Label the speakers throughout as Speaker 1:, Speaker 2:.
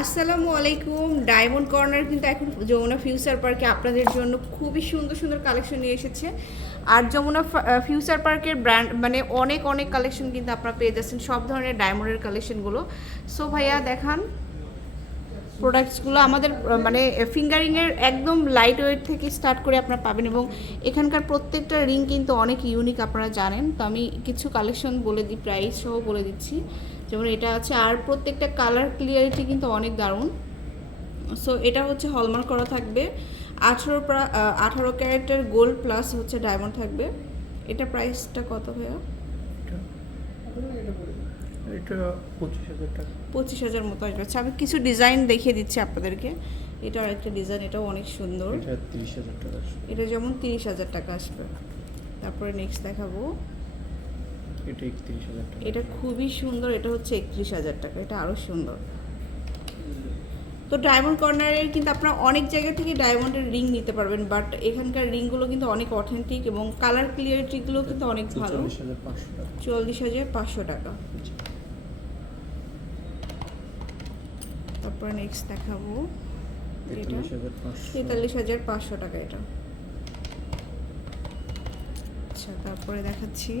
Speaker 1: আসসালামু আলাইকুম। Diamond corner কিন্তু এখন যমুনা ফিউচার পার্কে আপনাদের জন্য খুবই সুন্দর সুন্দর কালেকশন নিয়ে এসেছে। আর যমুনা ফিউচার পার্কের ব্র্যান্ড মানে অনেক অনেক কালেকশন কিন্তু আপনারা পেয়ে যাচ্ছেন। সব ধরনের ডায়মন্ডের কালেকশনগুলো সো ভাইয়া, দেখান প্রোডাক্টসগুলো আমাদের মানে ফিঙ্গারিংয়ের একদম লাইট ওয়েট থেকে স্টার্ট করে আপনারা পাবেন এবং এখানকার প্রত্যেকটা রিং কিন্তু অনেক ইউনিক আপনারা জানেন। তো আমি কিছু কালেকশন বলে দিই প্রাইস সহ বলে দিচ্ছি। যেমন এটা আছে আর প্রত্যেকটা কালার ক্লিয়ারিটি কিন্তু অনেক দারুণ। সো এটা হচ্ছে হলমার্ক করা থাকবে। আঠারো আঠারো ক্যারেটের গোল্ড প্লাস হচ্ছে ডায়মন্ড থাকবে। এটা প্রাইসটা কত ভাইয়া?
Speaker 2: এটা পঁচিশ হাজার
Speaker 1: মতো আসবে। আচ্ছা আমি কিছু ডিজাইন দেখিয়ে দিচ্ছি আপনাদেরকে। এটা একটা ডিজাইন এটাও অনেক সুন্দর।
Speaker 2: এটা
Speaker 1: যেমন তিরিশ হাজার টাকা আসবে। তারপরে নেক্সট দেখাবো।
Speaker 2: এটা একত্রিশ হাজার টাকা।
Speaker 1: এটা খুবই সুন্দর এটা হচ্ছে একত্রিশ হাজার টাকা এটা আরও সুন্দর। তো ডায়মন্ড কর্নারের কিন্তু আপনারা অনেক জায়গা থেকে ডায়মন্ডের রিং নিতে পারবেন বাট এখানকার রিংগুলো কিন্তু অনেক অথেন্টিক এবং কালার ক্লিয়ারিটিগুলো কিন্তু অনেক ভালো।
Speaker 2: চল্লিশ হাজার পাঁচশো টাকা।
Speaker 1: তারপরে নেক্সট দেখাবো। এটা
Speaker 2: তেতাল্লিশ হাজার পাঁচশো
Speaker 1: টাকা এটা। আচ্ছা তারপরে দেখাচ্ছি।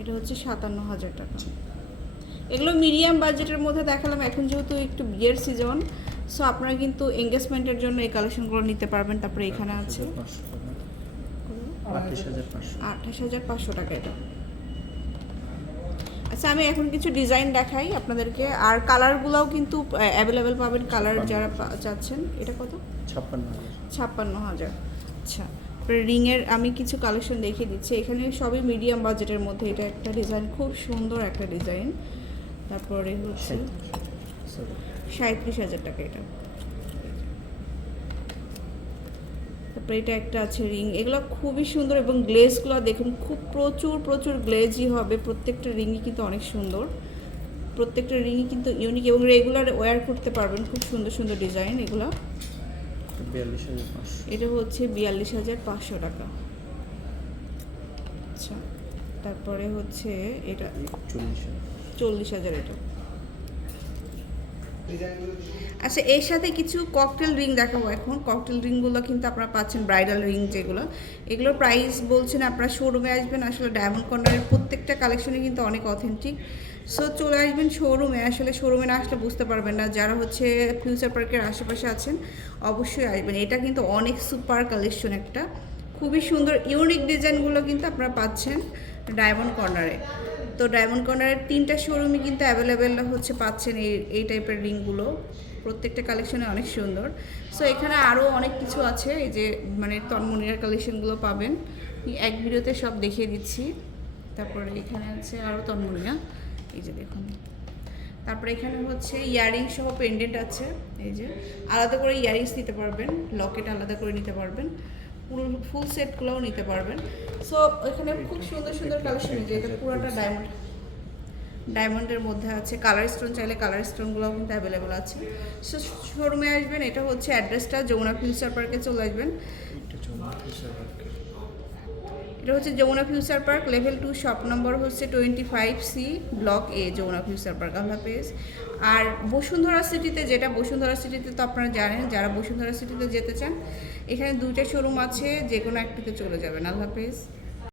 Speaker 1: এটা হচ্ছে সাতান্ন হাজার টাকা। এগুলো মিডিয়াম বাজেটের মধ্যে দেখালাম। এখন যেহেতু একটু বিয়ের সিজন সো আপনারা কিন্তু এঙ্গেজমেন্টের জন্য এই কালেকশনগুলো নিতে পারবেন। তারপরে এখানে আছে
Speaker 2: আঠাশ হাজার পাঁচশো
Speaker 1: টাকা এটা। আচ্ছা আমি এখন কিছু ডিজাইন দেখাই আপনাদেরকে। আর কালারগুলোও কিন্তু অ্যাভেলেবেল পাবেন। কালার যারা চাচ্ছেন এটা কত?
Speaker 2: ছাপ্পান্ন হাজার।
Speaker 1: ছাপ্পান্ন হাজার। আচ্ছা রিংয়ের আমি কিছু কালেকশন দেখিয়ে দিচ্ছি। এখানে সবই মিডিয়াম বাজেটের মধ্যে। এটা একটা ডিজাইন খুব সুন্দর একটা ডিজাইন তারপরে হচ্ছে সাঁত্রিশ হাজার টাকা এটা। তারপরে এটা একটা আছে রিং। এগুলো খুবই সুন্দর এবং গ্লেজগুলো দেখুন, খুব প্রচুর প্রচুর গ্লেজই হবে। প্রত্যেকটা রিংই কিন্তু অনেক সুন্দর। প্রত্যেকটা রিংই কিন্তু ইউনিক এবং রেগুলার ওয়্যার করতে পারবেন। খুব সুন্দর সুন্দর ডিজাইন এগুলো।
Speaker 2: বিয়াল্লিশ হাজার পাঁচশো।
Speaker 1: এটা হচ্ছে বিয়াল্লিশ হাজার পাঁচশো টাকা। আচ্ছা তারপরে হচ্ছে এটা
Speaker 2: চল্লিশ
Speaker 1: চল্লিশ হাজার এটা। আচ্ছা এর সাথে কিছু ককটেল রিং দেখাবো এখন। ককটেল রিংগুলো কিন্তু আপনারা পাচ্ছেন ব্রাইডাল রিং যেগুলো। এগুলোর প্রাইস বলছেন আপনারা শোরুমে আসবেন। আসলে ডায়মন্ড কর্নারের প্রত্যেকটা কালেকশনই কিন্তু অনেক অথেন্টিক সো চলে আসবেন শোরুমে আসলে শোরুমে না আসলে বুঝতে পারবেন না। যারা হচ্ছে ফিউচার পার্কের আশেপাশে আছেন, অবশ্যই আসবেন। এটা কিন্তু অনেক সুপার কালেকশন একটা। খুবই সুন্দর ইউনিক ডিজাইনগুলো কিন্তু আপনারা পাচ্ছেন ডায়মন্ড কর্নারে তো ডায়মন্ড কর্নারের তিনটা শোরুমই কিন্তু অ্যাভেলেবেল হচ্ছে পাচ্ছেন এই এই টাইপের রিংগুলো প্রত্যেকটা কালেকশনে অনেক সুন্দর। সো এখানে আরও অনেক কিছু আছে। এই যে মানে তন্মনিয়ার কালেকশনগুলো পাবেন। এক ভিডিওতে সব দেখিয়ে দিচ্ছি। তারপরে এখানে আছে আরও তন্মনিয়া। এই যে দেখুন। তারপরে এখানে হচ্ছে ইয়ারিং সহ পেন্ডেন্ট আছে এই যে। আলাদা করে ইয়ারিংস নিতে পারবেন লকেট আলাদা করে নিতে পারবেন ফুল ফুল সেটগুলোও নিতে পারবেন। সো এখানে খুব সুন্দর সুন্দর কালেকশন যে এটা পুরোটা ডায়মন্ড ডায়মন্ডের মধ্যে আছে কালার স্টোন চাইলে কালার স্টোনগুলোও কিন্তু অ্যাভেলেবেল আছে। সো শোরুমে আসবেন এটা হচ্ছে অ্যাড্রেসটা যমুনা ফিউচার পার্কে চলে আসবেন।
Speaker 2: এটা
Speaker 1: হচ্ছে Jamuna future park level two shop number হচ্ছে twenty five C block A Jamuna future park. আল্লাহ পেস আর বসুন্ধরা সিটিতে যেটা, বসুন্ধরা সিটিতে তো আপনারা জানেন, যারা বসুন্ধরা সিটিতে যেতে চান, এখানে দুইটা শোরুম আছে যে কোনো একটিতে চলে যাবেন। আল্লাহ হাফেজ।